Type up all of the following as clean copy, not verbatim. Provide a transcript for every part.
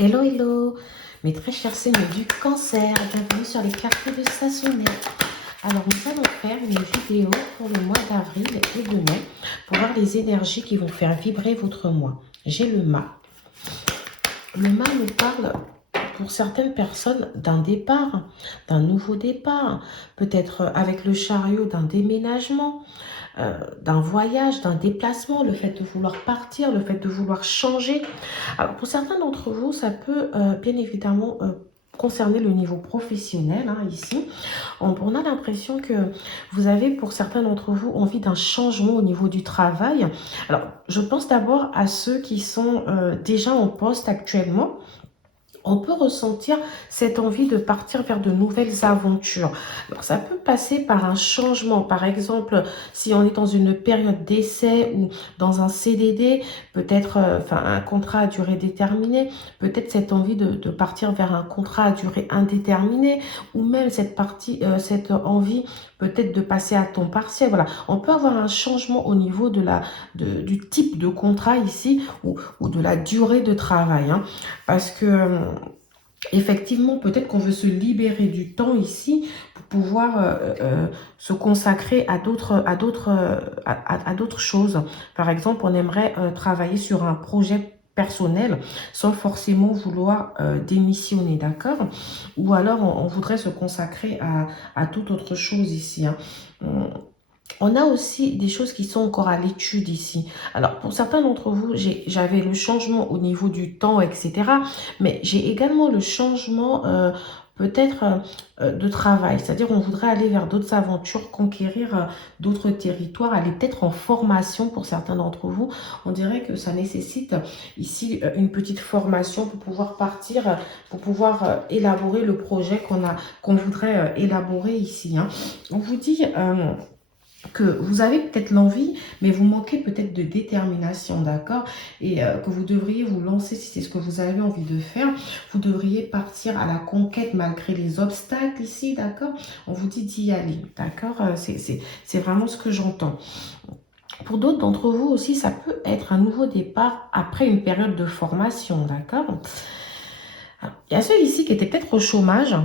Hello, hello, mes très chers signes du cancer, bienvenue sur les cartes de Sassonet. Alors, nous allons faire une vidéo pour le mois d'avril et de mai pour voir les énergies qui vont faire vibrer votre mois. J'ai le mât. Le mât nous parle pour certaines personnes d'un départ, d'un nouveau départ, peut-être avec le chariot d'un déménagement, d'un voyage, d'un déplacement, le fait de vouloir partir, le fait de vouloir changer. Alors, pour certains d'entre vous, ça peut bien évidemment concerner le niveau professionnel, hein, ici. On a l'impression que vous avez, pour certains d'entre vous, envie d'un changement au niveau du travail. Alors, je pense d'abord à ceux qui sont déjà en poste actuellement. On peut ressentir cette envie de partir vers de nouvelles aventures. Alors, ça peut passer par un changement. Par exemple, si on est dans une période d'essai ou dans un CDD, peut-être un contrat à durée déterminée, peut-être cette envie de partir vers un contrat à durée indéterminée, ou même cette envie peut-être de passer à temps partiel. Voilà, on peut avoir un changement au niveau du type de contrat ici ou de la durée de travail, hein, parce que effectivement, peut-être qu'on veut se libérer du temps ici pour pouvoir se consacrer à d'autres choses. Par exemple, on aimerait travailler sur un projet personnel sans forcément vouloir démissionner, d'accord? Ou alors, on voudrait se consacrer à toute autre chose ici, hein. On a aussi des choses qui sont encore à l'étude ici. Alors, pour certains d'entre vous, j'avais le changement au niveau du temps, etc. Mais j'ai également le changement peut-être de travail. C'est-à-dire, on voudrait aller vers d'autres aventures, conquérir d'autres territoires, aller peut-être en formation pour certains d'entre vous. On dirait que ça nécessite ici une petite formation pour pouvoir partir, pour pouvoir élaborer le projet qu'on voudrait élaborer ici, hein. On vous dit que vous avez peut-être l'envie, mais vous manquez peut-être de détermination, d'accord? Et que vous devriez vous lancer, si c'est ce que vous avez envie de faire, vous devriez partir à la conquête malgré les obstacles ici, d'accord? On vous dit d'y aller, d'accord? C'est vraiment ce que j'entends. Pour d'autres d'entre vous aussi, ça peut être un nouveau départ après une période de formation, d'accord? Il y a ceux ici qui étaient peut-être au chômage,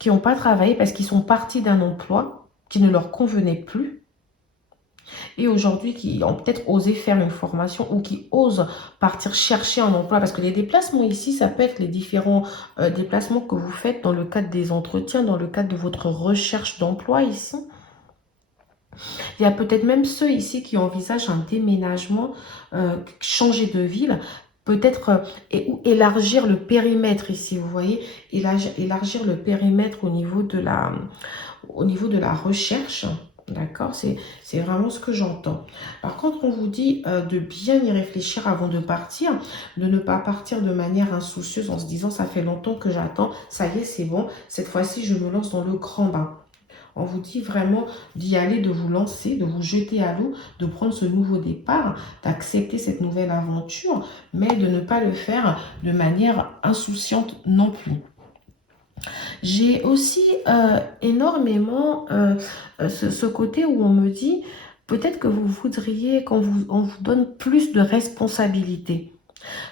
qui n'ont pas travaillé parce qu'ils sont partis d'un emploi qui ne leur convenait plus, et aujourd'hui qui ont peut-être osé faire une formation ou qui osent partir chercher un emploi. Parce que les déplacements ici, ça peut être les différents déplacements que vous faites dans le cadre des entretiens, dans le cadre de votre recherche d'emploi ici. Il y a peut-être même ceux ici qui envisagent un déménagement, changer de ville, peut-être ou élargir le périmètre ici, vous voyez, élargir le périmètre au niveau de la recherche. D'accord, c'est vraiment ce que j'entends. Par contre, on vous dit de bien y réfléchir avant de partir, de ne pas partir de manière insoucieuse en se disant ça fait longtemps que j'attends, ça y est, c'est bon, cette fois-ci je me lance dans le grand bain. On vous dit vraiment d'y aller, de vous lancer, de vous jeter à l'eau, de prendre ce nouveau départ, d'accepter cette nouvelle aventure, mais de ne pas le faire de manière insouciante non plus. J'ai aussi énormément ce côté où on me dit peut-être que vous voudriez qu'on vous donne plus de responsabilités.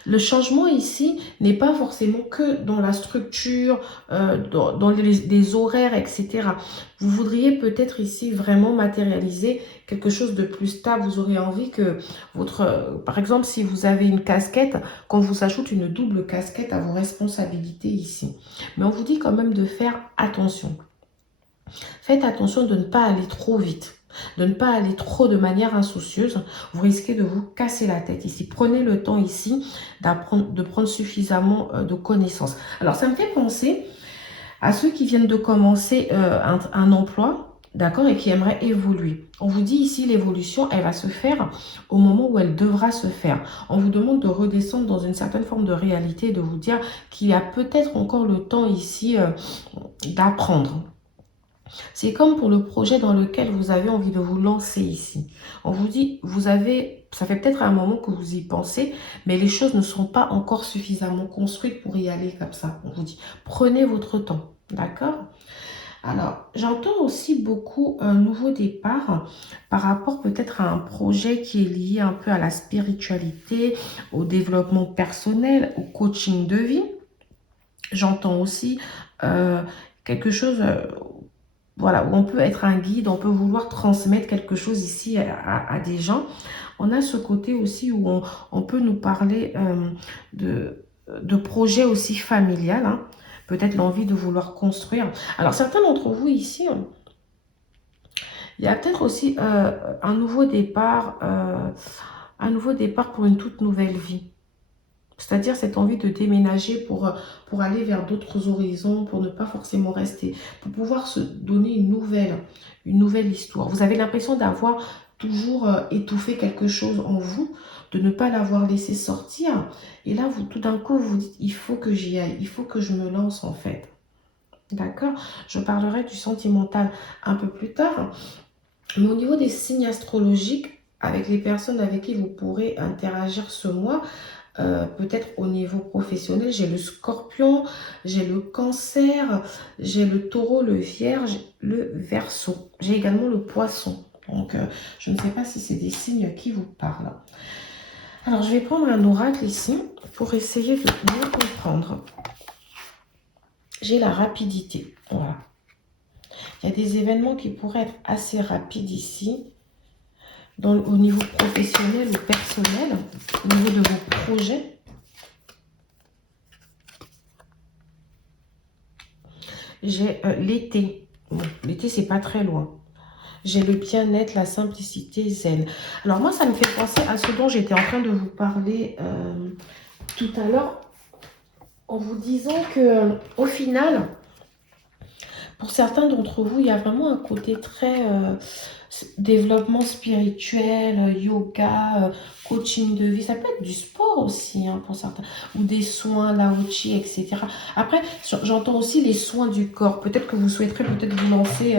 Le changement ici n'est pas forcément que dans la structure, dans les horaires, etc. Vous voudriez peut-être ici vraiment matérialiser quelque chose de plus stable. Vous aurez envie que par exemple, si vous avez une casquette, qu'on vous ajoute une double casquette à vos responsabilités ici. Mais on vous dit quand même de faire attention. Faites attention de ne pas aller trop vite. De ne pas aller trop de manière insoucieuse, vous risquez de vous casser la tête ici. Prenez le temps ici de prendre suffisamment de connaissances. Alors, ça me fait penser à ceux qui viennent de commencer un emploi, d'accord, et qui aimeraient évoluer. On vous dit ici, l'évolution, elle va se faire au moment où elle devra se faire. On vous demande de redescendre dans une certaine forme de réalité, de vous dire qu'il y a peut-être encore le temps ici d'apprendre. C'est comme pour le projet dans lequel vous avez envie de vous lancer ici. On vous dit, ça fait peut-être un moment que vous y pensez, mais les choses ne sont pas encore suffisamment construites pour y aller comme ça. On vous dit, prenez votre temps, d'accord? Alors, j'entends aussi beaucoup un nouveau départ par rapport peut-être à un projet qui est lié un peu à la spiritualité, au développement personnel, au coaching de vie. J'entends aussi euh, quelque chose, voilà, où on peut être un guide, on peut vouloir transmettre quelque chose ici à des gens. On a ce côté aussi où on peut nous parler de projets aussi familial, hein. Peut-être l'envie de vouloir construire. Alors, certains d'entre vous ici, il y a peut-être aussi un nouveau départ pour une toute nouvelle vie. C'est-à-dire cette envie de déménager pour aller vers d'autres horizons, pour ne pas forcément rester, pour pouvoir se donner une nouvelle histoire. Vous avez l'impression d'avoir toujours étouffé quelque chose en vous, de ne pas l'avoir laissé sortir. Et là, vous, tout d'un coup, vous dites, il faut que j'y aille, il faut que je me lance en fait. D'accord? Je parlerai du sentimental un peu plus tard. Mais au niveau des signes astrologiques, avec les personnes avec qui vous pourrez interagir ce mois, peut-être au niveau professionnel, j'ai le scorpion, j'ai le cancer, j'ai le taureau, le vierge, le verseau. J'ai également le poisson. Donc, je ne sais pas si c'est des signes qui vous parlent. Alors, je vais prendre un oracle ici pour essayer de mieux comprendre. J'ai la rapidité. Voilà. Il y a des événements qui pourraient être assez rapides ici, au niveau professionnel ou personnel, au niveau de vos projets. J'ai l'été. Bon, l'été, c'est pas très loin. J'ai le bien-être, la simplicité, zen. Alors moi, ça me fait penser à ce dont j'étais en train de vous parler tout à l'heure, en vous disant que au final, pour certains d'entre vous, il y a vraiment un côté très développement spirituel, yoga, coaching de vie. Ça peut être du sport aussi, hein, pour certains, ou des soins, laochi, etc. Après, j'entends aussi les soins du corps. Peut-être que vous souhaiterez peut-être vous lancer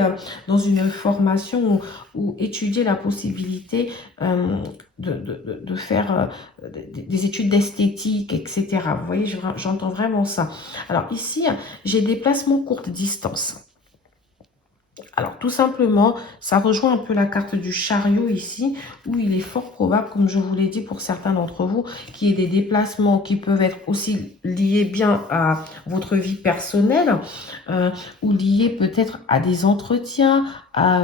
dans une formation ou étudier la possibilité de faire des études d'esthétique, etc. Vous voyez, j'entends vraiment ça. Alors ici, j'ai des placements courte distance. Alors, tout simplement, ça rejoint un peu la carte du chariot ici, où il est fort probable, comme je vous l'ai dit pour certains d'entre vous, qu'il y ait des déplacements qui peuvent être aussi liés bien à votre vie personnelle, ou liés peut-être à des entretiens, à,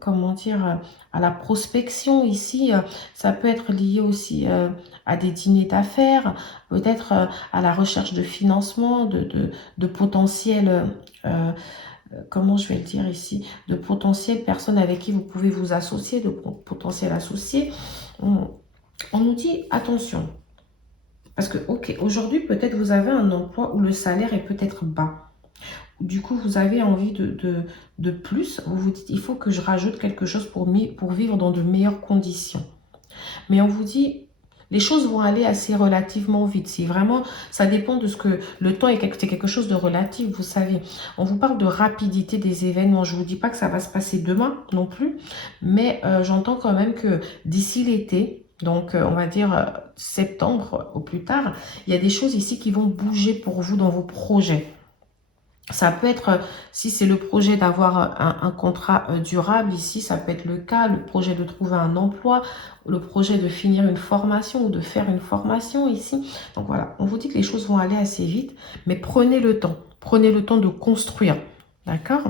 comment dire, à la prospection ici. Ça peut être lié aussi à des dîners d'affaires, peut-être à la recherche de financement, de potentiels... comment je vais le dire ici, de potentielles personnes avec qui vous pouvez vous associer, de potentiels associés. On nous dit attention. Parce que, ok, aujourd'hui, peut-être vous avez un emploi où le salaire est peut-être bas. Du coup, vous avez envie de plus. Vous vous dites, il faut que je rajoute quelque chose pour vivre dans de meilleures conditions. Mais on vous dit, les choses vont aller assez relativement vite. Si vraiment, ça dépend de ce que... Le temps est quelque chose de relatif, vous savez. On vous parle de rapidité des événements. Je ne vous dis pas que ça va se passer demain non plus. Mais j'entends quand même que d'ici l'été, donc on va dire septembre au plus tard, il y a des choses ici qui vont bouger pour vous dans vos projets. Ça peut être, si c'est le projet d'avoir un contrat durable ici, ça peut être le cas, le projet de trouver un emploi, le projet de finir une formation ou de faire une formation ici. Donc voilà, on vous dit que les choses vont aller assez vite, mais prenez le temps de construire, d'accord?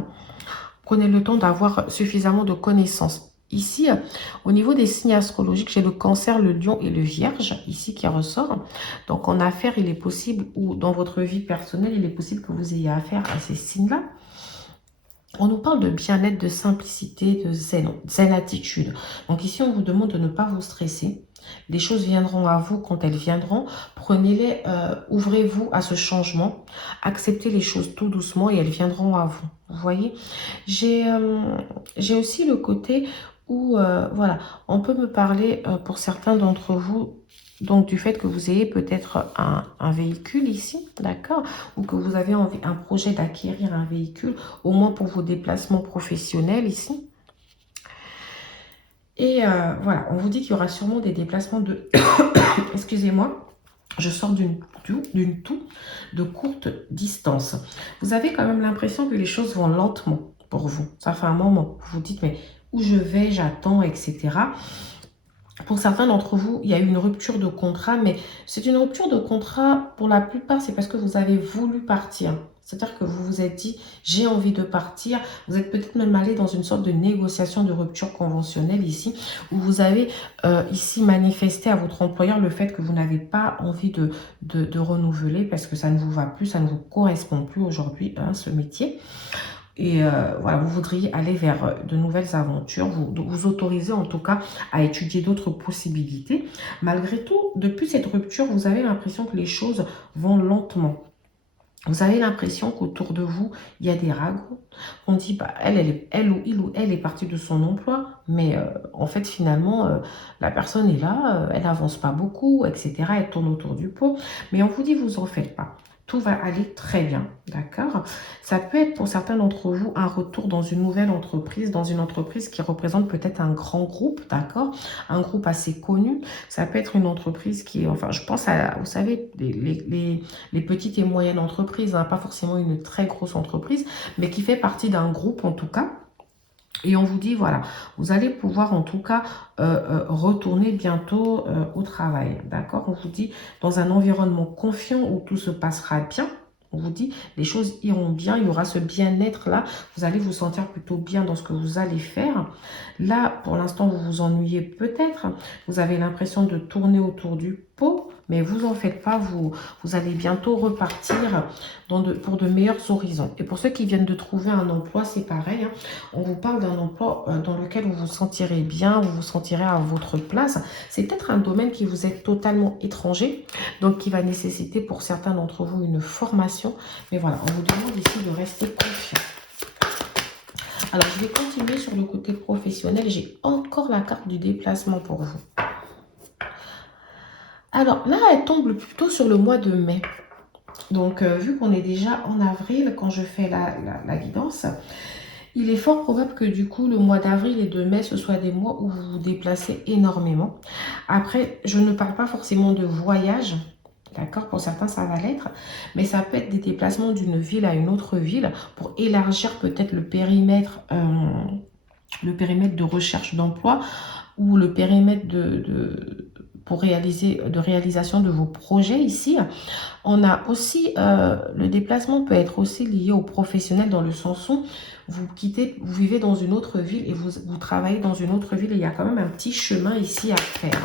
Prenez le temps d'avoir suffisamment de connaissances. Ici, au niveau des signes astrologiques, j'ai le cancer, le lion et le vierge, ici qui ressort. Donc en affaires, il est possible, ou dans votre vie personnelle, il est possible que vous ayez affaire à ces signes-là. On nous parle de bien-être, de simplicité, de zen attitude. Donc ici, on vous demande de ne pas vous stresser. Les choses viendront à vous quand elles viendront. Prenez-les, ouvrez-vous à ce changement. Acceptez les choses tout doucement et elles viendront à vous. Vous voyez, j'ai aussi le côté où, voilà, on peut me parler pour certains d'entre vous, donc du fait que vous ayez peut-être un véhicule ici, d'accord, ou que vous avez un projet d'acquérir un véhicule, au moins pour vos déplacements professionnels ici. Et voilà, on vous dit qu'il y aura sûrement des déplacements de... Excusez-moi. Je sors d'une toux de courte distance. Vous avez quand même l'impression que les choses vont lentement pour vous. Ça fait un moment. Vous vous dites, mais où je vais, j'attends, etc. Pour certains d'entre vous, il y a eu une rupture de contrat, mais c'est une rupture de contrat, pour la plupart, c'est parce que vous avez voulu partir. C'est-à-dire que vous vous êtes dit, j'ai envie de partir. Vous êtes peut-être même allé dans une sorte de négociation de rupture conventionnelle ici, où vous avez ici manifesté à votre employeur le fait que vous n'avez pas envie de renouveler parce que ça ne vous va plus, ça ne vous correspond plus aujourd'hui, hein, ce métier. Et voilà, vous voudriez aller vers de nouvelles aventures, vous autorisez en tout cas à étudier d'autres possibilités. Malgré tout, depuis cette rupture, vous avez l'impression que les choses vont lentement. Vous avez l'impression qu'autour de vous, il y a des ragots. On dit, bah, elle ou il est parti de son emploi, mais en fait, finalement, la personne est là, elle n'avance pas beaucoup, etc. Elle tourne autour du pot. Mais on vous dit, vous en faites pas. Tout va aller très bien, d'accord? Ça peut être pour certains d'entre vous un retour dans une nouvelle entreprise, dans une entreprise qui représente peut-être un grand groupe, d'accord? Un groupe assez connu. Ça peut être une entreprise qui est, enfin, je pense à, vous savez, les petites et moyennes entreprises, hein, pas forcément une très grosse entreprise, mais qui fait partie d'un groupe en tout cas. Et on vous dit, voilà, vous allez pouvoir en tout cas retourner bientôt au travail, d'accord? On vous dit, dans un environnement confiant où tout se passera bien, on vous dit, les choses iront bien, il y aura ce bien-être là, vous allez vous sentir plutôt bien dans ce que vous allez faire. Là, pour l'instant, vous vous ennuyez peut-être, vous avez l'impression de tourner autour du pot, mais vous en faites pas, vous allez bientôt repartir pour de meilleurs horizons. Et pour ceux qui viennent de trouver un emploi, c'est pareil, hein, on vous parle d'un emploi dans lequel vous vous sentirez bien, vous vous sentirez à votre place. C'est peut-être un domaine qui vous est totalement étranger, donc qui va nécessiter pour certains d'entre vous une formation. Mais voilà, on vous demande ici de rester confiant. Alors, je vais continuer sur le côté professionnel. J'ai encore la carte du déplacement pour vous. Alors, là, elle tombe plutôt sur le mois de mai. Donc, vu qu'on est déjà en avril, quand je fais la guidance, il est fort probable que du coup, le mois d'avril et de mai, ce soit des mois où vous vous déplacez énormément. Après, je ne parle pas forcément de voyage, d'accord? Pour certains, ça va l'être. Mais ça peut être des déplacements d'une ville à une autre ville pour élargir peut-être le périmètre de recherche d'emploi ou le périmètre pour réalisation de vos projets ici. On a aussi, le déplacement peut être aussi lié aux professionnels dans le sens où vous vivez dans une autre ville et vous travaillez dans une autre ville et il y a quand même un petit chemin ici à faire.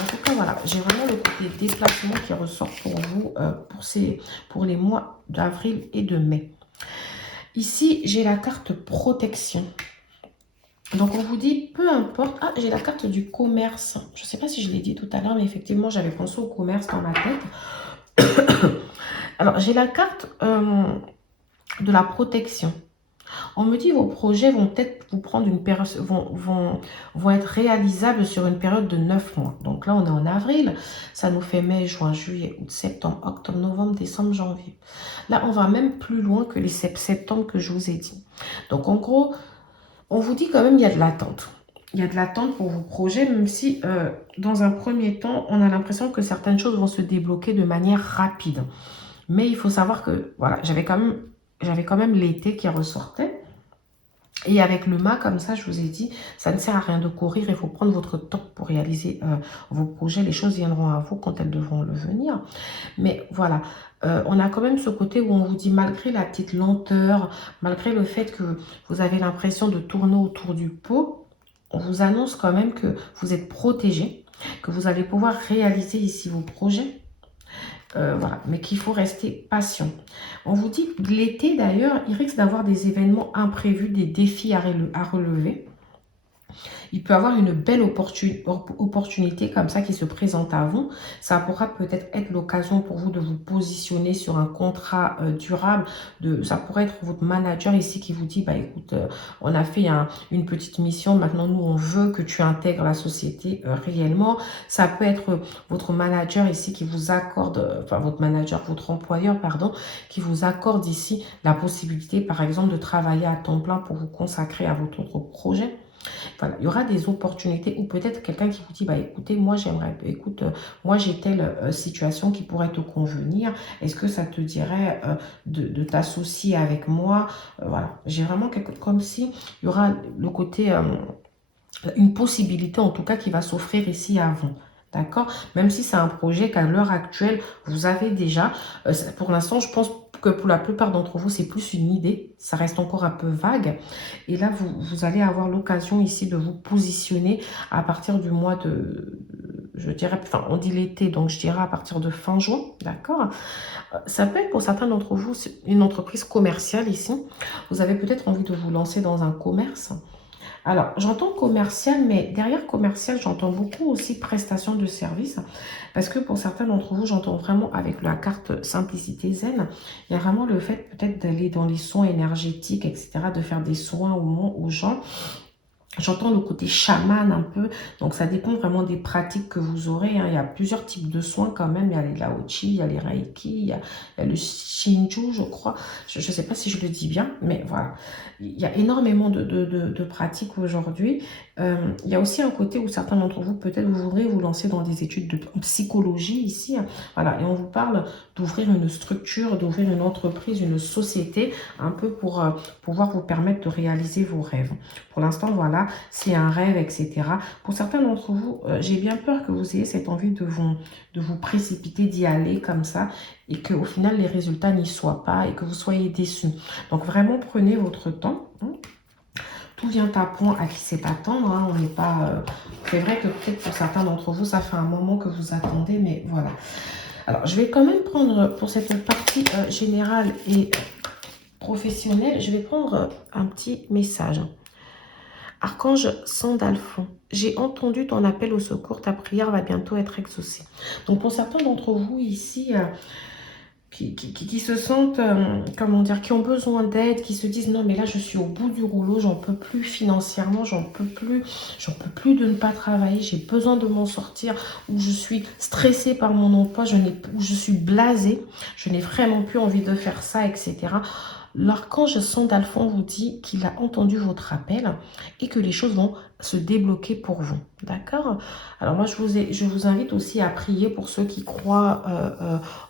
En tout cas, voilà, j'ai vraiment le côté déplacement qui ressort pour vous pour les mois d'avril et de mai. Ici, j'ai la carte protection. Donc, on vous dit, peu importe... Ah, j'ai la carte du commerce. Je ne sais pas si je l'ai dit tout à l'heure, mais effectivement, j'avais pensé au commerce dans ma tête. Alors, j'ai la carte de la protection. On me dit, vos projets vont peut-être vous prendre une période... vont être réalisables sur une période de 9 mois. Donc là, on est en avril. Ça nous fait mai, juin, juillet, août, septembre, octobre, novembre, décembre, janvier. Là, on va même plus loin que les septembre que je vous ai dit. Donc, en gros... On vous dit quand même qu'il y a de l'attente. Il y a de l'attente pour vos projets, même si dans un premier temps, on a l'impression que certaines choses vont se débloquer de manière rapide. Mais il faut savoir que, voilà, j'avais quand même l'été qui ressortait. Et avec le mât, comme ça, je vous ai dit, ça ne sert à rien de courir. Il faut prendre votre temps pour réaliser vos projets. Les choses viendront à vous quand elles devront le venir. Mais voilà, on a quand même ce côté où on vous dit, malgré la petite lenteur, malgré le fait que vous avez l'impression de tourner autour du pot, on vous annonce quand même que vous êtes protégé, que vous allez pouvoir réaliser ici vos projets. Voilà, mais qu'il faut rester patient. On vous dit, l'été d'ailleurs, il risque d'avoir des événements imprévus, des défis à relever. Il peut avoir une belle opportunité comme ça qui se présente à vous. Ça pourra peut-être être l'occasion pour vous de vous positionner sur un contrat durable. Ça pourrait être votre manager ici qui vous dit, bah écoute, on a fait une petite mission, maintenant nous on veut que tu intègres la société réellement. Ça peut être votre manager ici qui vous accorde, enfin votre employeur, pardon, qui vous accorde ici la possibilité par exemple de travailler à temps plein pour vous consacrer à votre autre projet. Voilà, il y aura des opportunités ou peut-être quelqu'un qui vous dit, bah écoutez, moi j'aimerais, écoute, moi j'ai telle situation qui pourrait te convenir. Est-ce que ça te dirait de t'associer avec moi? Voilà, j'ai vraiment quelque, comme si il y aura le côté, une possibilité en tout cas qui va s'offrir ici à vous. D'accord? Même si c'est un projet qu'à l'heure actuelle, vous avez déjà. Pour l'instant, je pense que pour la plupart d'entre vous, c'est plus une idée. Ça reste encore un peu vague. Et là, vous allez avoir l'occasion ici de vous positionner à partir du mois de... Je dirais, enfin, on dit l'été, donc je dirais à partir de fin juin. D'accord? Ça peut être pour certains d'entre vous une entreprise commerciale ici. Vous avez peut-être envie de vous lancer dans un commerce. Alors, j'entends commercial, mais derrière commercial, j'entends beaucoup aussi prestation de services. Parce que pour certains d'entre vous, j'entends vraiment avec la carte simplicité zen, il y a vraiment le fait peut-être d'aller dans les soins énergétiques, etc., de faire des soins aux gens. J'entends le côté chaman un peu, donc ça dépend vraiment des pratiques que vous aurez. Hein. Il y a plusieurs types de soins quand même. Il y a les Laochi, il y a les Reiki, il y a le Shinju, je crois. Je ne sais pas si je le dis bien, mais voilà. Il y a énormément de pratiques aujourd'hui. Il y a aussi un côté où certains d'entre vous, peut-être, vous voudrez vous lancer dans des études de psychologie ici. Hein. Voilà, et on vous parle d'ouvrir une structure, d'ouvrir une entreprise, une société, un peu pour pouvoir vous permettre de réaliser vos rêves. Pour l'instant, voilà, c'est un rêve, etc. Pour certains d'entre vous, j'ai bien peur que vous ayez cette envie de vous précipiter, d'y aller comme ça, et qu'au final, les résultats n'y soient pas et que vous soyez déçus. Donc, vraiment, prenez votre temps. Hein. Tout vient à point à qui sait attendre. Hein. On n'est pas. C'est vrai que peut-être pour certains d'entre vous, ça fait un moment que vous attendez, mais voilà. Alors, je vais quand même prendre pour cette partie générale et professionnelle, je vais prendre un petit message. Archange Sandalphon, j'ai entendu ton appel au secours, ta prière va bientôt être exaucée. Donc pour certains d'entre vous ici qui se sentent, comment dire, qui ont besoin d'aide, qui se disent non mais là je suis au bout du rouleau, j'en peux plus financièrement, j'en peux plus de ne pas travailler, j'ai besoin de m'en sortir, ou je suis stressée par mon emploi, ou je suis blasée, je n'ai vraiment plus envie de faire ça, etc. L'archange Sandalphon vous dit qu'il a entendu votre appel et que les choses vont se débloquer pour vous. D'accord? Alors moi, je vous invite aussi à prier pour ceux qui croient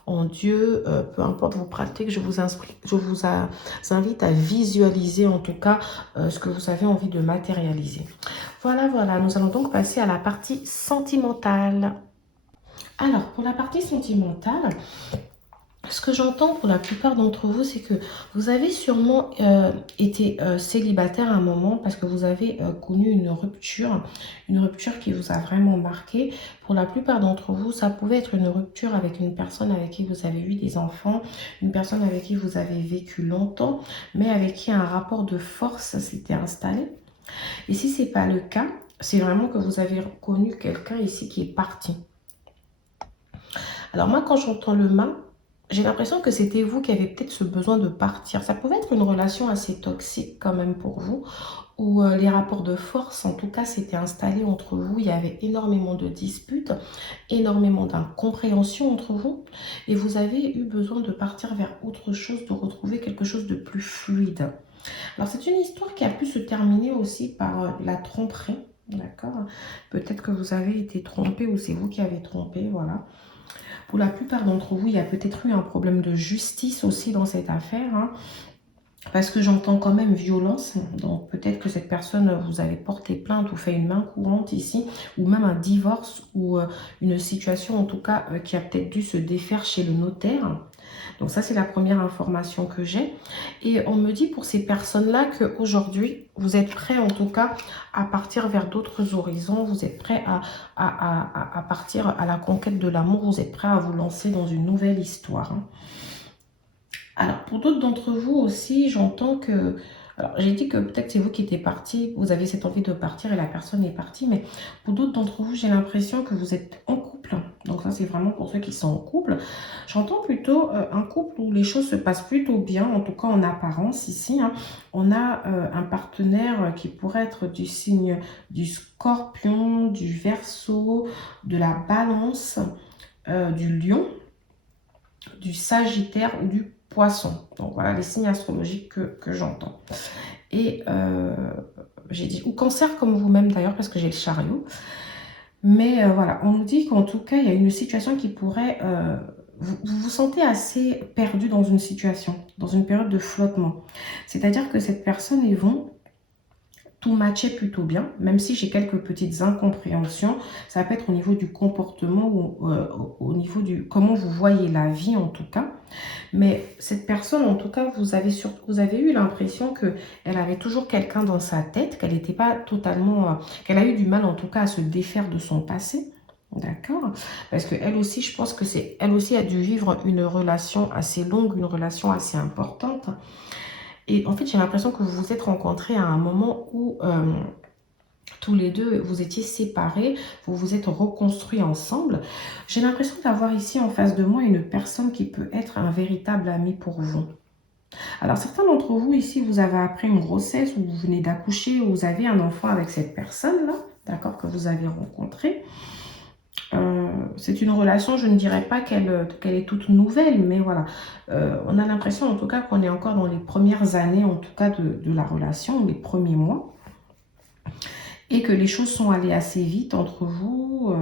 en Dieu, peu importe vos pratiques. Je vous invite à visualiser en tout cas ce que vous avez envie de matérialiser. Voilà, voilà. Nous allons donc passer à la partie sentimentale. Alors, pour la partie sentimentale, ce que j'entends pour la plupart d'entre vous, c'est que vous avez sûrement été célibataire à un moment parce que vous avez connu une rupture qui vous a vraiment marqué. Pour la plupart d'entre vous, ça pouvait être une rupture avec une personne avec qui vous avez eu des enfants, une personne avec qui vous avez vécu longtemps, mais avec qui un rapport de force s'était installé. Et si ce n'est pas le cas, c'est vraiment que vous avez connu quelqu'un ici qui est parti. Alors moi, quand j'entends le mât, j'ai l'impression que c'était vous qui avez peut-être ce besoin de partir. Ça pouvait être une relation assez toxique quand même pour vous, où les rapports de force, en tout cas, s'étaient installés entre vous. Il y avait énormément de disputes, énormément d'incompréhension entre vous. Et vous avez eu besoin de partir vers autre chose, de retrouver quelque chose de plus fluide. Alors, c'est une histoire qui a pu se terminer aussi par la tromperie. D'accord? Peut-être que vous avez été trompé ou c'est vous qui avez trompé, voilà. Pour la plupart d'entre vous, il y a peut-être eu un problème de justice aussi dans cette affaire. Hein, parce que j'entends quand même violence. Donc peut-être que cette personne, vous avez porté plainte ou fait une main courante ici. Ou même un divorce ou une situation en tout cas qui a peut-être dû se défaire chez le notaire. Donc ça, c'est la première information que j'ai. Et on me dit pour ces personnes-là qu'aujourd'hui, vous êtes prêts en tout cas à partir vers d'autres horizons. Vous êtes prêts à partir à la conquête de l'amour. Vous êtes prêts à vous lancer dans une nouvelle histoire. Hein. Alors, pour d'autres d'entre vous aussi, j'entends que... Alors, j'ai dit que peut-être c'est vous qui étiez parti, vous aviez cette envie de partir et la personne est partie, mais pour d'autres d'entre vous, j'ai l'impression que vous êtes en couple. Donc ça, c'est vraiment pour ceux qui sont en couple. J'entends plutôt un couple où les choses se passent plutôt bien, en tout cas en apparence ici. Hein. On a un partenaire qui pourrait être du signe du Scorpion, du Verseau, de la Balance, du Lion, du Sagittaire ou du Poisson. Donc voilà les signes astrologiques que j'entends. Et j'ai dit, ou cancer comme vous-même d'ailleurs, parce que j'ai le chariot. Mais voilà, on nous dit qu'en tout cas, il y a une situation qui pourrait... vous vous sentez assez perdu dans une situation, dans une période de flottement. C'est-à-dire que cette personne, ils vont tout matcher plutôt bien, même si j'ai quelques petites incompréhensions. Ça peut être au niveau du comportement ou au niveau du comment vous voyez la vie en tout cas. Mais cette personne, en tout cas, vous avez eu l'impression qu'elle avait toujours quelqu'un dans sa tête, qu'elle n'était pas totalement... qu'elle a eu du mal en tout cas à se défaire de son passé. D'accord? Parce qu'elle aussi, je pense que c'est... Elle aussi a dû vivre une relation assez longue, une relation assez importante. Et en fait, j'ai l'impression que vous vous êtes rencontrés à un moment où tous les deux, vous étiez séparés, vous vous êtes reconstruits ensemble. J'ai l'impression d'avoir ici en face de moi une personne qui peut être un véritable ami pour vous. Alors, certains d'entre vous ici, vous avez après une grossesse ou vous venez d'accoucher ou vous avez un enfant avec cette personne-là, d'accord, que vous avez rencontré. C'est une relation, je ne dirais pas qu'elle est toute nouvelle, mais voilà. On a l'impression en tout cas qu'on est encore dans les premières années, en tout cas de la relation, les premiers mois. Et que les choses sont allées assez vite entre vous.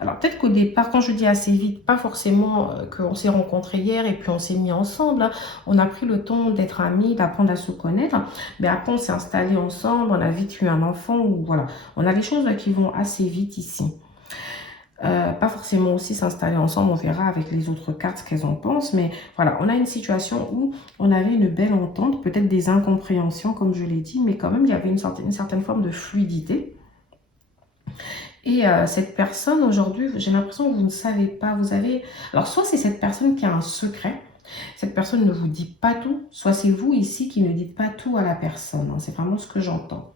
Alors peut-être qu'au départ, quand je dis assez vite, pas forcément qu'on s'est rencontrés hier et puis on s'est mis ensemble. Hein. On a pris le temps d'être amis, d'apprendre à se connaître. Mais après, on s'est installés ensemble, on a vite eu un enfant. Ou voilà, on a des choses qui vont assez vite ici. Pas forcément aussi s'installer ensemble, on verra avec les autres cartes ce qu'elles en pensent, mais voilà, on a une situation où on avait une belle entente, peut-être des incompréhensions comme je l'ai dit, mais quand même il y avait une certaine forme de fluidité. Et cette personne aujourd'hui, j'ai l'impression que vous ne savez pas, vous avez... Alors soit c'est cette personne qui a un secret, cette personne ne vous dit pas tout, soit c'est vous ici qui ne dites pas tout à la personne, hein, c'est vraiment ce que j'entends.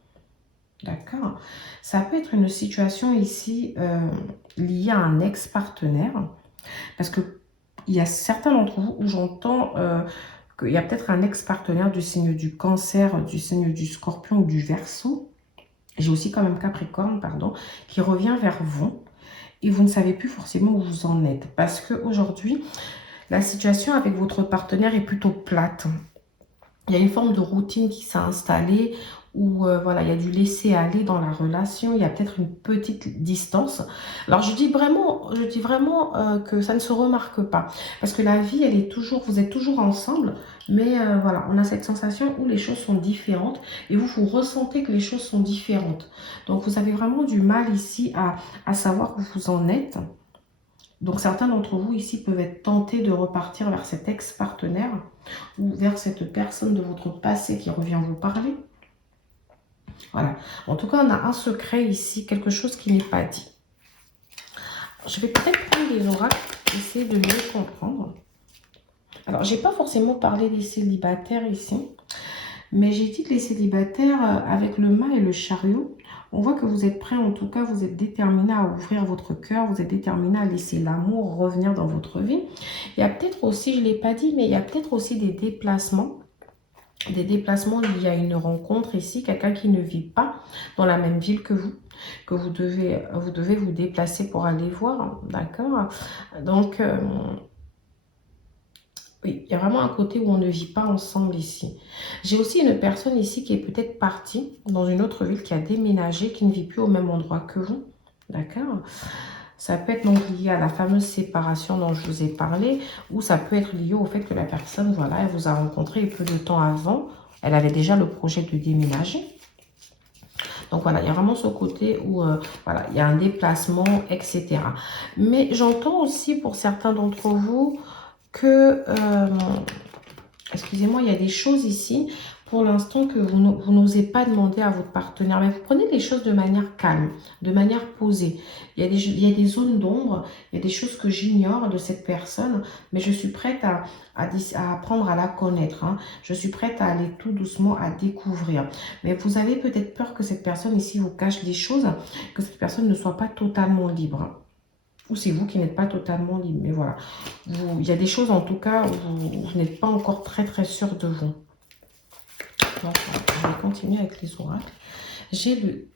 D'accord? Ça peut être une situation ici liée à un ex-partenaire. Parce qu'il y a certains d'entre vous où j'entends qu'il y a peut-être un ex-partenaire du signe du Cancer, du signe du Scorpion ou du Verseau. J'ai aussi quand même Capricorne, pardon, qui revient vers vous. Et vous ne savez plus forcément où vous en êtes. Parce qu'aujourd'hui, la situation avec votre partenaire est plutôt plate. Il y a une forme de routine qui s'est installée où voilà, il y a du laisser aller dans la relation, il y a peut-être une petite distance. Alors je dis vraiment que ça ne se remarque pas parce que la vie, elle est toujours, vous êtes toujours ensemble, mais voilà, on a cette sensation où les choses sont différentes et vous ressentez que les choses sont différentes. Donc vous avez vraiment du mal ici à savoir où vous en êtes. Donc certains d'entre vous ici peuvent être tentés de repartir vers cet ex-partenaire ou vers cette personne de votre passé qui revient vous parler. Voilà. En tout cas, on a un secret ici, quelque chose qui n'est pas dit. Je vais peut-être prendre les oracles, essayer de mieux comprendre. Alors, j'ai pas forcément parlé des célibataires ici, mais j'ai dit que les célibataires, avec le mât et le chariot, on voit que vous êtes prêts, en tout cas, vous êtes déterminés à ouvrir votre cœur, vous êtes déterminés à laisser l'amour revenir dans votre vie. Il y a peut-être aussi, je ne l'ai pas dit, mais il y a peut-être aussi des déplacements liés à une rencontre ici, quelqu'un qui ne vit pas dans la même ville que vous devez vous déplacer pour aller voir, d'accord? Donc, oui, il y a vraiment un côté où on ne vit pas ensemble ici. J'ai aussi une personne ici qui est peut-être partie dans une autre ville, qui a déménagé, qui ne vit plus au même endroit que vous. D'accord? Ça peut être donc lié à la fameuse séparation dont je vous ai parlé, ou ça peut être lié au fait que la personne, voilà, elle vous a rencontré peu de temps avant. Elle avait déjà le projet de déménager. Donc voilà, il y a vraiment ce côté où voilà, il y a un déplacement, etc. Mais j'entends aussi pour certains d'entre vous que, excusez-moi, il y a des choses ici, pour l'instant, que vous n'osez pas demander à votre partenaire. Mais vous prenez les choses de manière calme, de manière posée. Il y a des zones d'ombre, il y a des choses que j'ignore de cette personne, mais je suis prête à apprendre à la connaître. Hein. Je suis prête à aller tout doucement à découvrir. Mais vous avez peut-être peur que cette personne ici vous cache des choses, que cette personne ne soit pas totalement libre. Ou c'est vous qui n'êtes pas totalement libre. Mais voilà. Il y a des choses en tout cas où vous n'êtes pas encore très sûr de vous. Donc, je vais continuer avec les oracles. J'ai le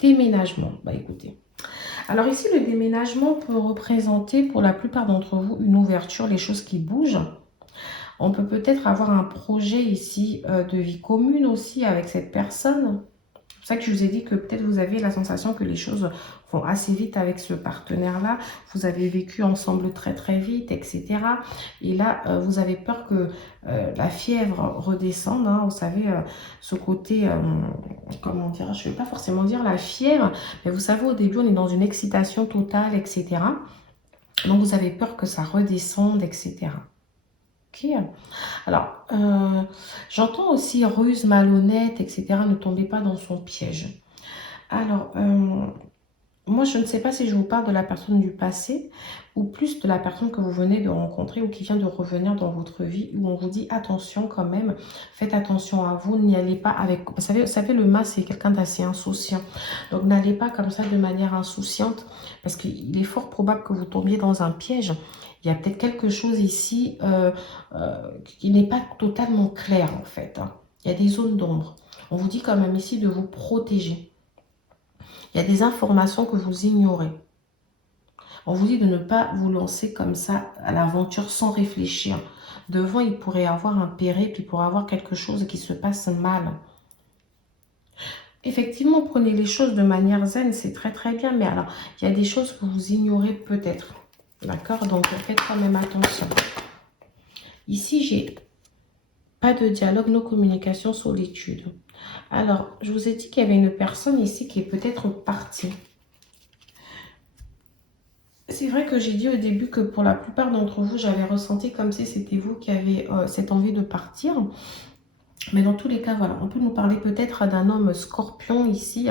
déménagement. Bah écoutez. Alors ici, le déménagement peut représenter pour la plupart d'entre vous une ouverture, les choses qui bougent. On peut peut-être avoir un projet ici de vie commune aussi avec cette personne. C'est pour ça que je vous ai dit que peut-être vous avez la sensation que les choses vont assez vite avec ce partenaire-là. Vous avez vécu ensemble très très vite, etc. Et là, vous avez peur que la fièvre redescende. Hein, vous savez, ce côté, comment dire, je ne vais pas forcément dire la fièvre, mais vous savez, au début, on est dans une excitation totale, etc. Donc, vous avez peur que ça redescende, etc. Ok. Alors, j'entends aussi ruse, malhonnête, etc. Ne tombez pas dans son piège. Alors, moi, je ne sais pas si je vous parle de la personne du passé ou plus de la personne que vous venez de rencontrer ou qui vient de revenir dans votre vie, où on vous dit attention quand même, faites attention à vous, n'y allez pas avec... Vous savez le mas, c'est quelqu'un d'assez insouciant. Donc, n'allez pas comme ça de manière insouciante parce qu'il est fort probable que vous tombiez dans un piège. Il y a peut-être quelque chose ici qui n'est pas totalement clair en fait. Hein. Il y a des zones d'ombre. On vous dit quand même ici de vous protéger. Il y a des informations que vous ignorez. On vous dit de ne pas vous lancer comme ça à l'aventure sans réfléchir. Devant, il pourrait y avoir un périple, il pourrait y avoir quelque chose qui se passe mal. Effectivement, prenez les choses de manière zen, c'est très très bien. Mais alors, il y a des choses que vous ignorez peut-être. D'accord? Donc, faites quand même attention. Ici, j'ai pas de dialogue, no communication, solitude. Alors, je vous ai dit qu'il y avait une personne ici qui est peut-être partie. C'est vrai que j'ai dit au début que pour la plupart d'entre vous, j'avais ressenti comme si c'était vous qui avez cette envie de partir. Mais dans tous les cas, voilà, on peut nous parler peut-être d'un homme scorpion ici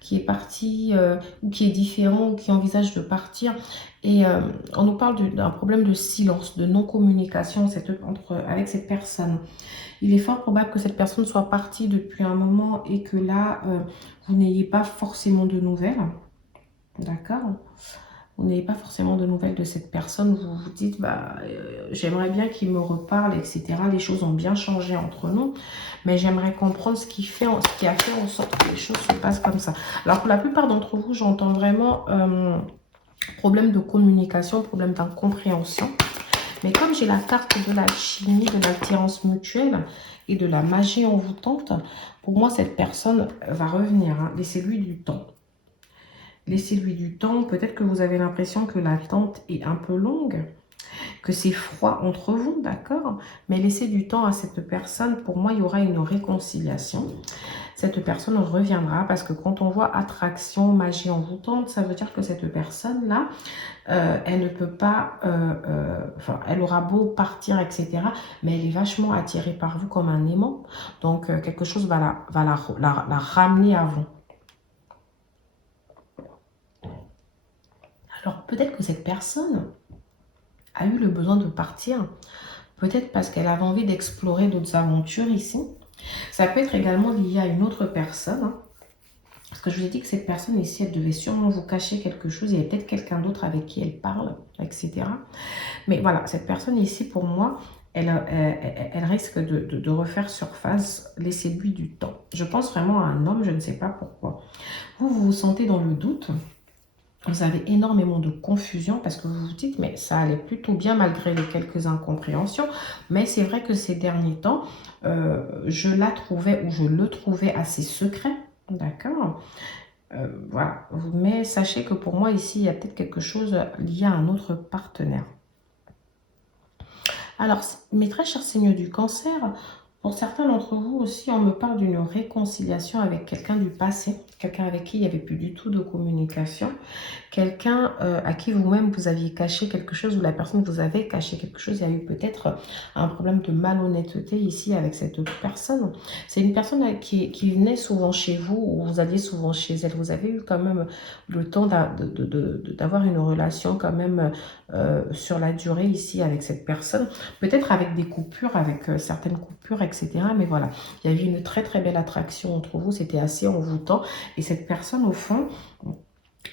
qui est parti ou qui est différent ou qui envisage de partir. Et on nous parle d'un problème de silence, de non-communication avec cette personne. Il est fort probable que cette personne soit partie depuis un moment et que là, vous n'ayez pas forcément de nouvelles. D'accord ? Vous n'avez pas forcément de nouvelles de cette personne, vous vous dites, bah, j'aimerais bien qu'il me reparle, etc. Les choses ont bien changé entre nous, mais j'aimerais comprendre ce qui a fait en sorte que les choses se passent comme ça. Alors, pour la plupart d'entre vous, j'entends vraiment problème de communication, problème d'incompréhension. Mais comme j'ai la carte de l'alchimie, de l'attirance mutuelle et de la magie envoûtante, pour moi, cette personne va revenir. Hein. Laissez-lui du temps. Laissez-lui du temps. Peut-être que vous avez l'impression que l'attente est un peu longue, que c'est froid entre vous, d'accord? Mais laissez du temps à cette personne. Pour moi, il y aura une réconciliation. Cette personne reviendra parce que quand on voit attraction, magie envoûtante, ça veut dire que cette personne-là, elle ne peut pas, enfin, elle aura beau partir, etc. Mais elle est vachement attirée par vous comme un aimant. Donc, quelque chose va la ramener à vous. Alors, peut-être que cette personne a eu le besoin de partir, peut-être parce qu'elle avait envie d'explorer d'autres aventures ici. Ça peut être également lié à une autre personne, hein, parce que je vous ai dit que cette personne ici, elle devait sûrement vous cacher quelque chose, il y a peut-être quelqu'un d'autre avec qui elle parle, etc. Mais voilà, cette personne ici, pour moi, elle risque de refaire surface, laissez-lui du temps. Je pense vraiment à un homme, je ne sais pas pourquoi. Vous vous sentez dans le doute. Vous avez énormément de confusion parce que vous vous dites, mais ça allait plutôt bien malgré les quelques incompréhensions. Mais c'est vrai que ces derniers temps, je la trouvais ou je le trouvais assez secret. D'accord, voilà. Mais sachez que pour moi, ici, il y a peut-être quelque chose lié à un autre partenaire. Alors, mes très chers signes du cancer, pour certains d'entre vous aussi, on me parle d'une réconciliation avec quelqu'un du passé, quelqu'un avec qui il n'y avait plus du tout de communication, quelqu'un à qui vous-même vous aviez caché quelque chose ou la personne vous avait caché quelque chose. Il y a eu peut-être un problème de malhonnêteté ici avec cette autre personne. C'est une personne qui venait souvent chez vous ou vous alliez souvent chez elle. Vous avez eu quand même le temps d'avoir une relation quand même sur la durée ici avec cette personne. Peut-être avec des coupures, avec certaines coupures, etc. Mais voilà, il y a eu une très très belle attraction entre vous. C'était assez envoûtant. Et cette personne, au fond,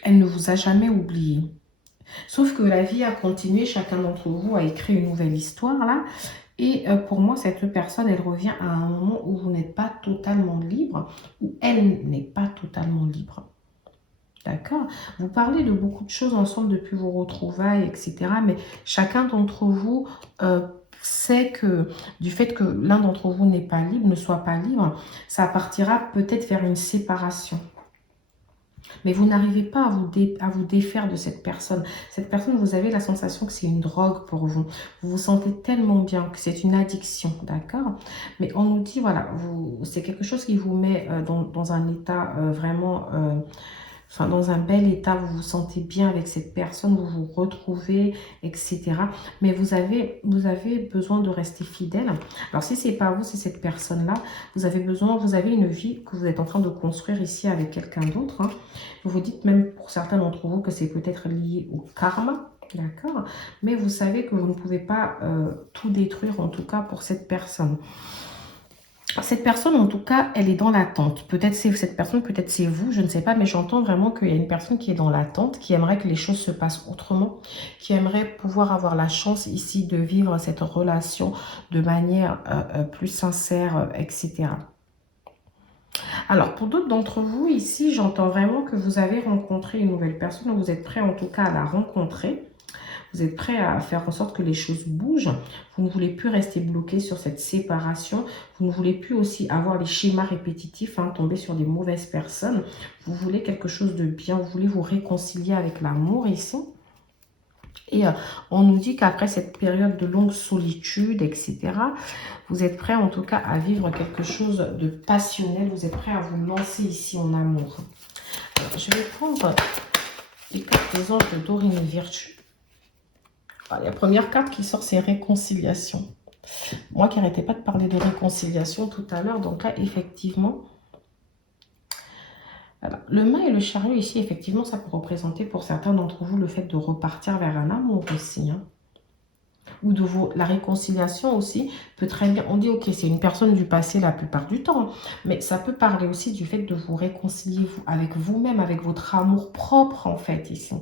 elle ne vous a jamais oublié. Sauf que la vie a continué, chacun d'entre vous a écrit une nouvelle histoire là. Et pour moi, cette personne, elle revient à un moment où vous n'êtes pas totalement libre, où elle n'est pas totalement libre. D'accord? Vous parlez de beaucoup de choses ensemble depuis vos retrouvailles, etc. Mais chacun d'entre vous sait que du fait que l'un d'entre vous n'est pas libre, ne soit pas libre, ça partira peut-être vers une séparation. Mais vous n'arrivez pas à vous défaire de cette personne. Cette personne, vous avez la sensation que c'est une drogue pour vous. Vous vous sentez tellement bien que c'est une addiction, d'accord? Mais on nous dit, voilà, c'est quelque chose qui vous met dans un état vraiment... enfin, dans un bel état, vous vous sentez bien avec cette personne, vous vous retrouvez, etc. Mais vous avez besoin de rester fidèle. Alors, si ce n'est pas vous, c'est cette personne-là, vous avez une vie que vous êtes en train de construire ici avec quelqu'un d'autre. Hein. Vous vous dites même pour certains d'entre vous que c'est peut-être lié au karma. D'accord? Mais vous savez que vous ne pouvez pas tout détruire, en tout cas pour cette personne. Cette personne, en tout cas, elle est dans l'attente. Peut-être c'est cette personne, peut-être c'est vous, je ne sais pas, mais j'entends vraiment qu'il y a une personne qui est dans l'attente, qui aimerait que les choses se passent autrement, qui aimerait pouvoir avoir la chance ici de vivre cette relation de manière plus sincère, etc. Alors, pour d'autres d'entre vous, ici, j'entends vraiment que vous avez rencontré une nouvelle personne, ou vous êtes prêt en tout cas à la rencontrer. Vous êtes prêt à faire en sorte que les choses bougent. Vous ne voulez plus rester bloqué sur cette séparation. Vous ne voulez plus aussi avoir les schémas répétitifs, hein, tomber sur des mauvaises personnes. Vous voulez quelque chose de bien. Vous voulez vous réconcilier avec l'amour ici. Et on nous dit qu'après cette période de longue solitude, etc., vous êtes prêt en tout cas à vivre quelque chose de passionnel. Vous êtes prêt à vous lancer ici en amour. Alors, je vais prendre les cartes des anges de Dorine Virtue. La première carte qui sort, c'est réconciliation. Moi qui n'arrêtais pas de parler de réconciliation tout à l'heure, donc là, effectivement, voilà. Le mât et le chariot ici, effectivement, ça peut représenter pour certains d'entre vous le fait de repartir vers un amour aussi. Hein. Ou de la réconciliation aussi peut très bien, on dit ok, c'est une personne du passé la plupart du temps, mais ça peut parler aussi du fait de vous réconcilier avec vous-même, avec votre amour propre en fait ici.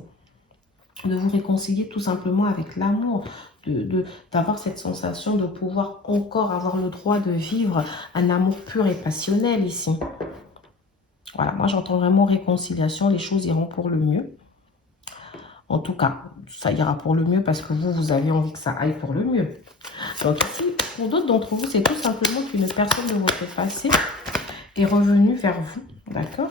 De vous réconcilier tout simplement avec l'amour, d'avoir cette sensation de pouvoir encore avoir le droit de vivre un amour pur et passionnel ici. Voilà, moi j'entends vraiment réconciliation, les choses iront pour le mieux. En tout cas, ça ira pour le mieux parce que vous avez envie que ça aille pour le mieux. Donc ici, pour d'autres d'entre vous, c'est tout simplement qu'une personne de votre passé est revenue vers vous, d'accord ?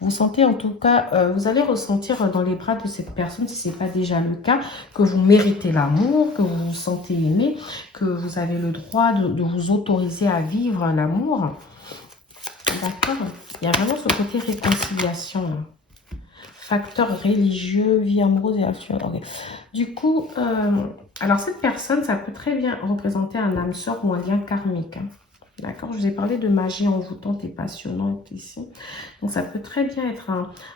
Vous sentez en tout cas, vous allez ressentir dans les bras de cette personne, si ce n'est pas déjà le cas, que vous méritez l'amour, que vous vous sentez aimé, que vous avez le droit de vous autoriser à vivre l'amour. D'accord? Il y a vraiment ce côté réconciliation. Là. Facteur religieux, vie amoureuse et actuelle. Okay. Du coup, alors cette personne, ça peut très bien représenter un âme sœur ou un lien karmique. Hein. D'accord, je vous ai parlé de magie envoûtante et passionnante ici. Donc, ça peut très bien être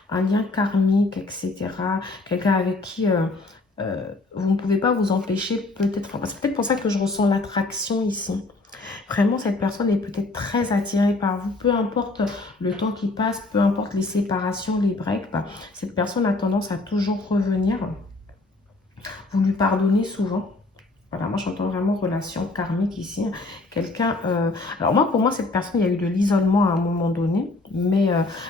un lien karmique, etc. Quelqu'un avec qui vous ne pouvez pas vous empêcher, peut-être. C'est peut-être pour ça que je ressens l'attraction ici. Vraiment, cette personne est peut-être très attirée par vous. Peu importe le temps qui passe, peu importe les séparations, les breaks, bah, cette personne a tendance à toujours revenir. Vous lui pardonnez souvent. Voilà, moi j'entends vraiment relation karmique ici. Quelqu'un, alors moi pour moi cette personne, il y a eu de l'isolement à un moment donné, mais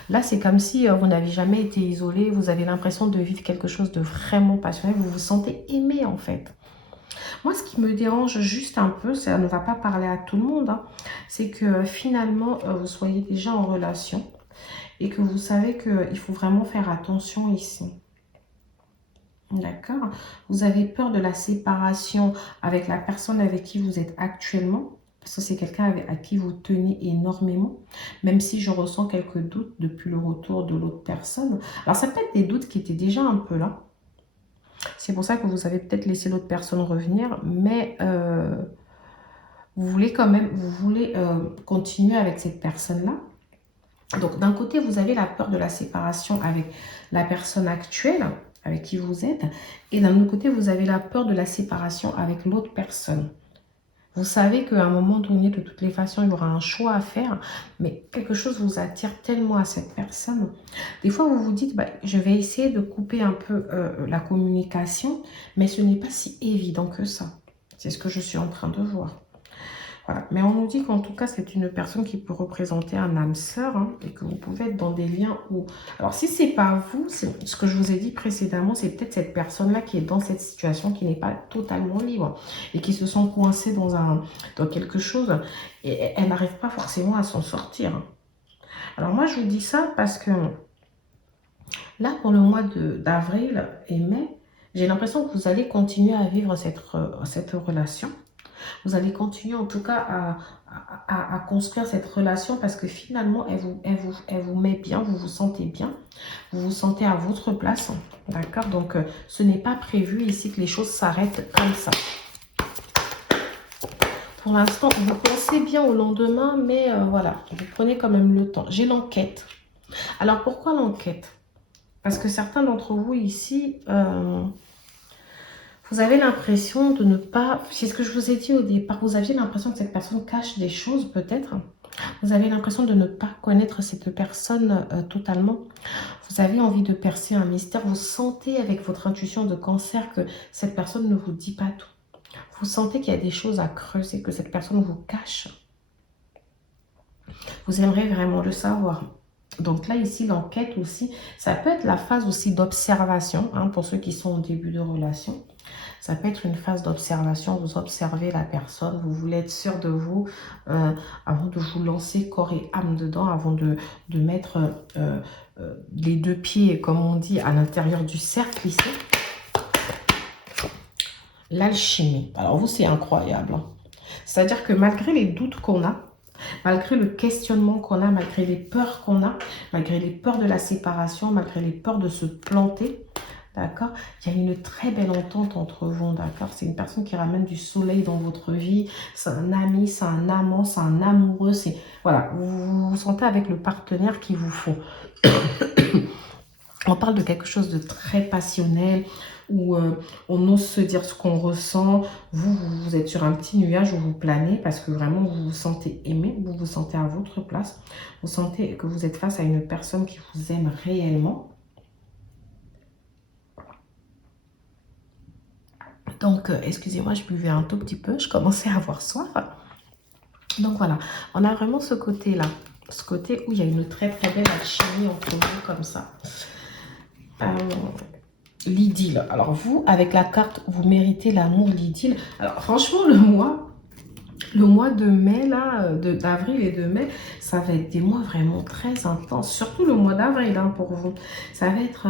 là c'est comme si vous n'avez jamais été isolé, vous avez l'impression de vivre quelque chose de vraiment passionnel, vous vous sentez aimé en fait. Moi ce qui me dérange juste un peu, ça ne va pas parler à tout le monde, hein, c'est que finalement vous soyez déjà en relation et que vous savez qu'il faut vraiment faire attention ici. D'accord. Vous avez peur de la séparation avec la personne avec qui vous êtes actuellement. Parce que c'est quelqu'un à qui vous tenez énormément. Même si je ressens quelques doutes depuis le retour de l'autre personne. Alors ça peut être des doutes qui étaient déjà un peu là. C'est pour ça que vous avez peut-être laissé l'autre personne revenir. Mais vous voulez quand même, continuer avec cette personne-là. Donc d'un côté, vous avez la peur de la séparation avec la personne actuelle avec qui vous êtes. Et d'un autre côté, vous avez la peur de la séparation avec l'autre personne. Vous savez qu'à un moment donné, de toutes les façons, il y aura un choix à faire. Mais quelque chose vous attire tellement à cette personne. Des fois, vous vous dites, bah, je vais essayer de couper un peu la communication. Mais ce n'est pas si évident que ça. C'est ce que je suis en train de voir. Voilà. Mais on nous dit qu'en tout cas, c'est une personne qui peut représenter un âme sœur, hein, et que vous pouvez être dans des liens où... Alors, si c'est pas vous, ce que je vous ai dit précédemment, c'est peut-être cette personne-là qui est dans cette situation, qui n'est pas totalement libre et qui se sent coincée dans quelque chose et elle n'arrive pas forcément à s'en sortir. Alors, moi, je vous dis ça parce que là, pour le mois d'avril et mai, j'ai l'impression que vous allez continuer à vivre cette relation. Vous allez continuer en tout cas à construire cette relation parce que finalement, elle vous met bien, vous vous sentez bien, vous vous sentez à votre place, d'accord? Donc, ce n'est pas prévu ici que les choses s'arrêtent comme ça. Pour l'instant, vous pensez bien au lendemain, mais voilà, vous prenez quand même le temps. J'ai l'enquête. Alors, pourquoi l'enquête? Parce que certains d'entre vous ici... vous avez l'impression de ne pas... C'est ce que je vous ai dit au départ. Vous aviez l'impression que cette personne cache des choses, peut-être. Vous avez l'impression de ne pas connaître cette personne totalement. Vous avez envie de percer un mystère. Vous sentez avec votre intuition de cancer que cette personne ne vous dit pas tout. Vous sentez qu'il y a des choses à creuser, que cette personne vous cache. Vous aimeriez vraiment le savoir. Donc là, ici, l'enquête aussi, ça peut être la phase aussi d'observation, hein, pour ceux qui sont au début de relation. Ça peut être une phase d'observation, vous observez la personne, vous voulez être sûr de vous avant de vous lancer corps et âme dedans, avant de mettre les deux pieds, comme on dit, à l'intérieur du cercle ici. L'alchimie. Alors vous, c'est incroyable. Hein. C'est-à-dire que malgré les doutes qu'on a, malgré le questionnement qu'on a, malgré les peurs qu'on a, malgré les peurs de la séparation, malgré les peurs de se planter, d'accord, il y a une très belle entente entre vous, d'accord. C'est une personne qui ramène du soleil dans votre vie. C'est un ami, c'est un amant, c'est un amoureux. C'est voilà, vous vous sentez avec le partenaire qu'il vous faut. On parle de quelque chose de très passionnel, où on ose se dire ce qu'on ressent. Vous êtes sur un petit nuage où vous planez parce que vraiment vous vous sentez aimé, vous vous sentez à votre place. Vous sentez que vous êtes face à une personne qui vous aime réellement. Donc, excusez-moi, je buvais un tout petit peu, je commençais à avoir soif. Donc voilà, on a vraiment ce côté-là, ce côté où il y a une très très belle alchimie entre vous comme ça. L'idylle. Alors vous, avec la carte, vous méritez l'amour, l'idylle. Alors franchement, le mois de mai, là, d'avril et de mai, ça va être des mois vraiment très intenses. Surtout le mois d'avril, hein, pour vous. Ça va être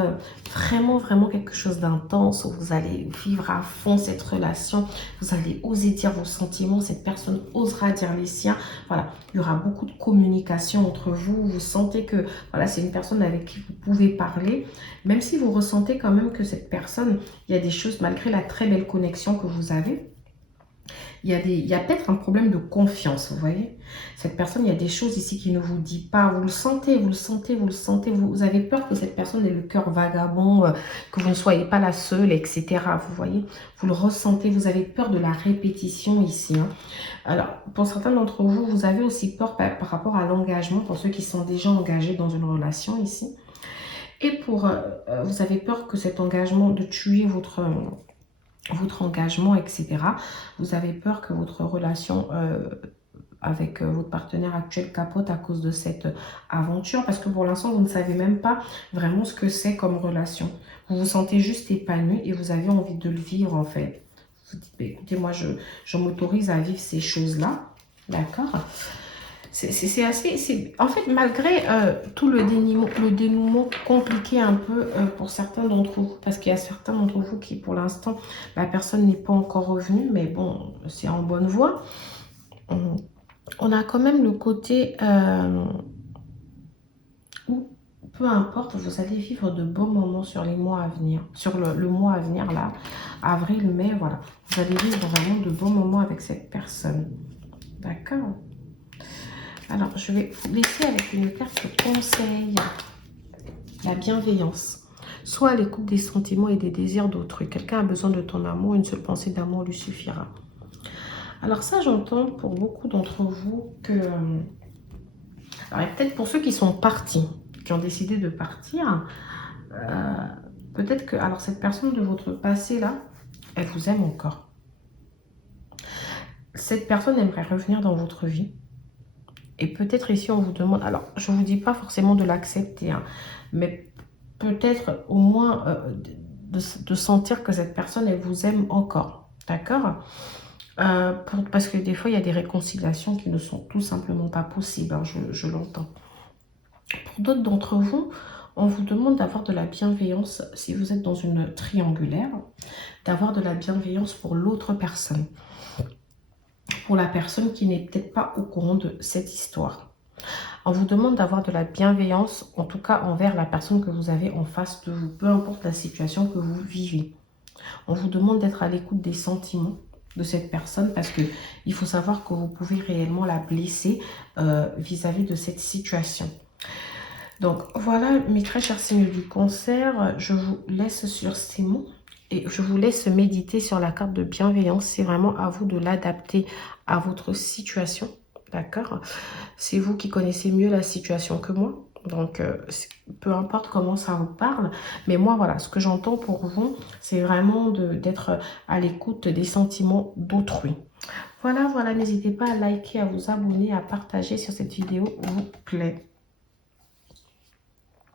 vraiment, vraiment quelque chose d'intense où vous allez vivre à fond cette relation. Vous allez oser dire vos sentiments. Cette personne osera dire les siens. Voilà, il y aura beaucoup de communication entre vous. Vous sentez que, voilà, c'est une personne avec qui vous pouvez parler. Même si vous ressentez quand même que cette personne, il y a des choses, malgré la très belle connexion que vous avez, il y a peut-être un problème de confiance, vous voyez. Cette personne, il y a des choses ici qui ne vous dit pas. Vous le sentez, vous le sentez, vous le sentez. Vous avez peur que cette personne ait le cœur vagabond, que vous ne soyez pas la seule, etc. Vous voyez, vous le ressentez. Vous avez peur de la répétition ici. Hein. Alors, pour certains d'entre vous, vous avez aussi peur par rapport à l'engagement, pour ceux qui sont déjà engagés dans une relation ici. Et pour, vous avez peur que cet engagement, de tuer votre engagement, etc. Vous avez peur que votre relation avec votre partenaire actuel capote à cause de cette aventure. Parce que pour l'instant, vous ne savez même pas vraiment ce que c'est comme relation. Vous vous sentez juste épanoui et vous avez envie de le vivre en fait. Vous dites, bah, écoutez, moi je m'autorise à vivre ces choses-là. D'accord ? C'est assez... En fait, malgré tout le dénouement compliqué un peu pour certains d'entre vous, parce qu'il y a certains d'entre vous qui, pour l'instant, la personne n'est pas encore revenue, mais bon, c'est en bonne voie. On a quand même le côté où, peu importe, vous allez vivre de bons moments sur les mois à venir, sur le mois à venir, là, avril, mai, voilà. Vous allez vivre vraiment de bons moments avec cette personne. D'accord ? Alors, je vais vous laisser avec une carte conseil. La bienveillance. Soit à l'écoute des sentiments et des désirs d'autrui. Quelqu'un a besoin de ton amour, une seule pensée d'amour lui suffira. Alors ça, j'entends pour beaucoup d'entre vous que... Alors, peut-être pour ceux qui sont partis, qui ont décidé de partir, peut-être que... Alors, cette personne de votre passé, là, elle vous aime encore. Cette personne aimerait revenir dans votre vie. Et peut-être ici, on vous demande... Alors, je ne vous dis pas forcément de l'accepter, hein, mais peut-être au moins de sentir que cette personne, elle vous aime encore. D'accord? Parce que des fois, il y a des réconciliations qui ne sont tout simplement pas possibles, hein, je l'entends. Pour d'autres d'entre vous, on vous demande d'avoir de la bienveillance, si vous êtes dans une triangulaire, d'avoir de la bienveillance pour l'autre personne. Pour la personne qui n'est peut-être pas au courant de cette histoire. On vous demande d'avoir de la bienveillance, en tout cas envers la personne que vous avez en face de vous, peu importe la situation que vous vivez. On vous demande d'être à l'écoute des sentiments de cette personne parce que il faut savoir que vous pouvez réellement la blesser vis-à-vis de cette situation. Donc voilà mes très chers signes du cancer, je vous laisse sur ces mots et je vous laisse méditer sur la carte de bienveillance. C'est vraiment à vous de l'adapter à votre situation, d'accord? C'est vous qui connaissez mieux la situation que moi. Donc, peu importe comment ça vous parle. Mais moi, voilà, ce que j'entends pour vous, c'est vraiment d'être à l'écoute des sentiments d'autrui. Voilà, voilà, n'hésitez pas à liker, à vous abonner, à partager si cette vidéo vous plaît.